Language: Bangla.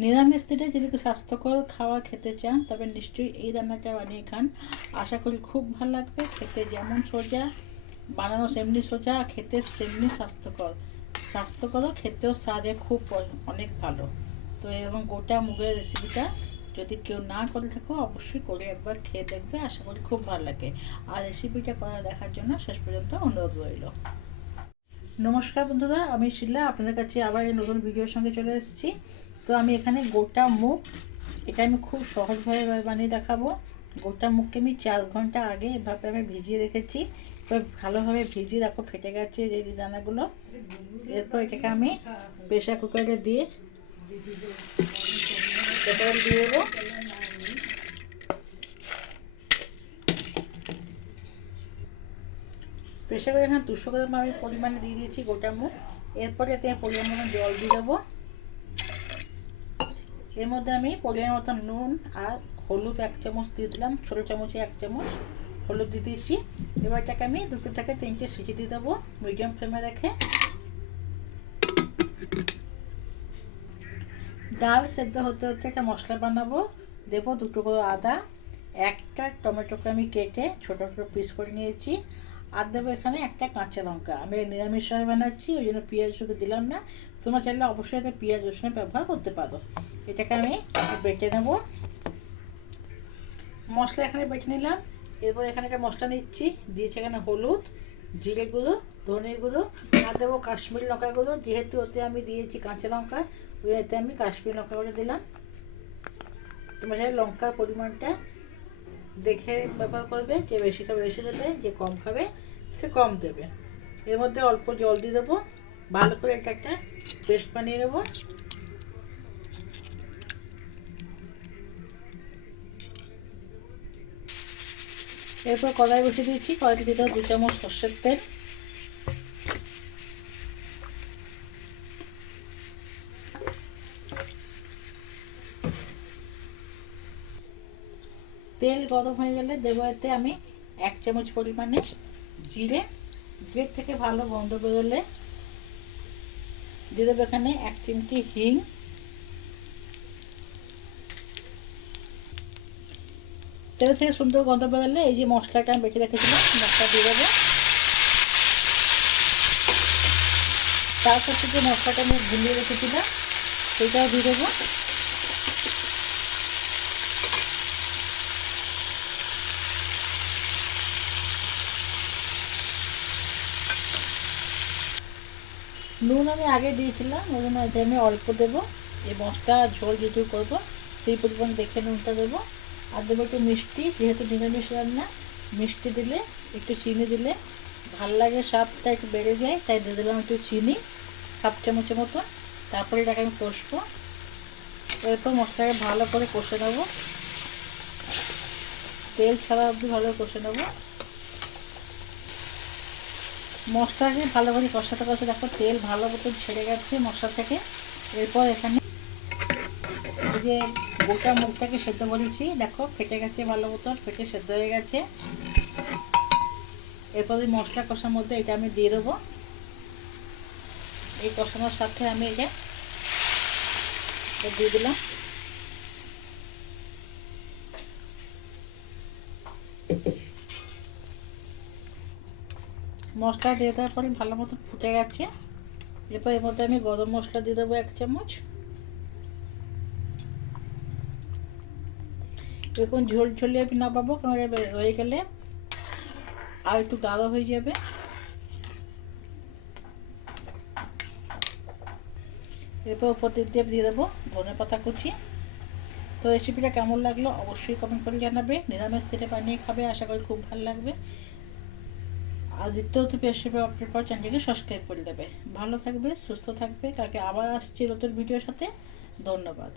নিরামিষ দিনে যদি স্বাস্থ্যকর খাওয়া খেতে চান তবে নিশ্চয়ই এই রান্নাটা বানিয়ে খান। আশা করি খুব ভালো লাগবে। খেতে যেমন সোজা, বানানো সেমনি সোজা, খেতে তেমনি স্বাস্থ্যকর খেতেও স্বাদে খুব অনেক ভালো। তো এরকম গোটা মুগের রেসিপিটা যদি কেউ না করে থাকো অবশ্যই করে একবার খেয়ে দেখবে, আশা করি খুব ভালো লাগে। আর রেসিপিটা করা দেখার জন্য শেষ পর্যন্ত অনুরোধ রইল। নমস্কার বন্ধুরা, আমি শিলা আপনাদের কাছে আবার এই নতুন ভিডিওর সঙ্গে চলে এসেছি। তো আমি এখানে গোটা মুগ, এটা আমি খুব সহজভাবে বানিয়ে দেখাবো। গোটা মুগকে আমি 4 ঘন্টা আগে এভাবে আমি ভিজিয়ে রেখেছি। তো ভালোভাবে ভিজিয়ে রাখো, ফেটে গেছে যে দানাগুলো। এরপর এটাকে আমি প্রেসার কুকারে দিয়ে দেবো। প্রেসার কুকারে এখানে 200 গ্রাম আমি পরিমাণে দিয়ে দিয়েছি গোটা মুগ। এরপরে এতে পরিমাণ মতন জল দিয়ে দেবো। এর মধ্যে আমি পরিমাণ মতন নুন আর হলুদ 1 চামচ দিয়ে দিলাম, ছোটো চামচে 1 চামচ হলুদ দিয়ে দিয়েছি। এবার এটাকে আমি 2 থেকে 3টে সিটি দিয়ে দেবো মিডিয়াম ফ্লেমে রেখে। ডাল সেদ্ধ হতে হতে একটা মশলা বানাবো। দেবো 2 টুকরো আদা, একটা টমেটোকে আমি কেটে ছোটো ছোটো পিস করে নিয়েছি, আর দেবো এখানে একটা কাঁচা লঙ্কা। আমি নিরামিষভাবে বানাচ্ছি, ওই জন্য পেঁয়াজ রসুন দিলাম না। তোমরা চাইলে অবশ্যই এটা পেঁয়াজ রসুনের ব্যবহার করতে পারো। এটাকে আমি বেটে নেব। মশলা এখানে বেটে নিলাম। এরপর এখানে একটা মশলা নিচ্ছি, দিয়েছি এখানে হলুদ, জিরে গুঁড়ো, ধনে গুঁড়ো, আর দেবো কাশ্মীরি লঙ্কা গুঁড়ো। যেহেতু ওতে আমি দিয়েছি কাঁচা লঙ্কা, ওই এতে আমি কাশ্মীরি লঙ্কা গুঁড়ো দিলাম। তোমরা চাইলে লঙ্কার পরিমাণটা দেখে ব্যবহার করবে, যে বেশি খাবে বেশি দেবে, যে কম খাবে সে কম দেবে। এর মধ্যে অল্প জল দিয়ে দেবো, ভালো করে এটা একটা পেস্ট বানিয়ে নেবো। এরপর কড়াই বসিয়ে দিয়েছি, কড়াইতে দিয়ে দেবো 2 চামচ সর্ষের তেল। তেল গরম হয়ে গেলে দেবো এতে আমি 1 চামচ পরিমাণে জিরে। জিরের থেকে ভালো গন্ধ বেরোলে দিয়ে দেবো এখানে 1 চিমটি হিং। তেল থেকে সুন্দর গন্ধ বেরোলে এই যে মশলাটা আমি বেটে রেখেছিলাম মশলা দিয়ে দেবো। তার সাথে যে মশলাটা আমি গুলিয়ে রেখেছিলাম সেটাও দিয়ে দেবো। নুন আমি আগে দিয়েছিলাম, ওই জন্য আমি অল্প দেবো। এই মশলা ঝোল যেটুকু করবো সেই পরিমাণ দেখে নুনটা দেবো। আর দেবো একটু মিষ্টি, যেহেতু নিরামিষ রান্না, মিষ্টি দিলে, একটু চিনি দিলে ভালো লাগে, স্বাদটা একটু বেড়ে যায়, তাই দিয়ে দিলাম একটু চিনি 1/2 চামচের মতো। তারপরে এটাকে আমি কষবো। এরপর মশলাটাকে ভালো করে কষে নেবো, তেল ছাড়া অবধি ভালো কষে নেবো। মশলাকে ভালো করে কষাতে কষাতে দেখো তেল ভালো মতো ছেড়ে গেছে মশলা থেকে। এরপর এখানে এই যে গোটা মুগটাকে সেদ্ধ করেছি, দেখো ফেটে গেছে, ভালো মতো ফেটে সেদ্ধ হয়ে গেছে। এরপর এই মশলা কষার মধ্যে এটা আমি দিয়ে দেবো। এই কষানোর সাথে আমি এটা দিয়ে দিলাম। মশলা দিয়ে দেওয়ার পরে ভালো মতো ফুটে গেছে। এরপর এর মধ্যে আমি গরম মশলা দিয়ে দেবো 1 চামচ। এরকম ঝোল ঝোলিয়ে আমি নামাবো, কারণ হয়ে গেলে আর একটু গাঢ় হয়ে যাবে। এরপর উপর দিয়ে দেবো ধনে পাতা কুচি। তো রেসিপিটা কেমন লাগলো অবশ্যই কমেন্ট করে জানাবে। নিরামিষ দিনে বানিয়ে খাবে, আশা করি খুব ভালো লাগবে। আর দ্বিতীয়ত রেসিপি আপলোড পর চ্যানেলটিকে সাবস্ক্রাইব করে দেবে। ভালো থাকবে, সুস্থ থাকবে। কালকে আবার আসছি নতুন ভিডিওর সাথে। ধন্যবাদ।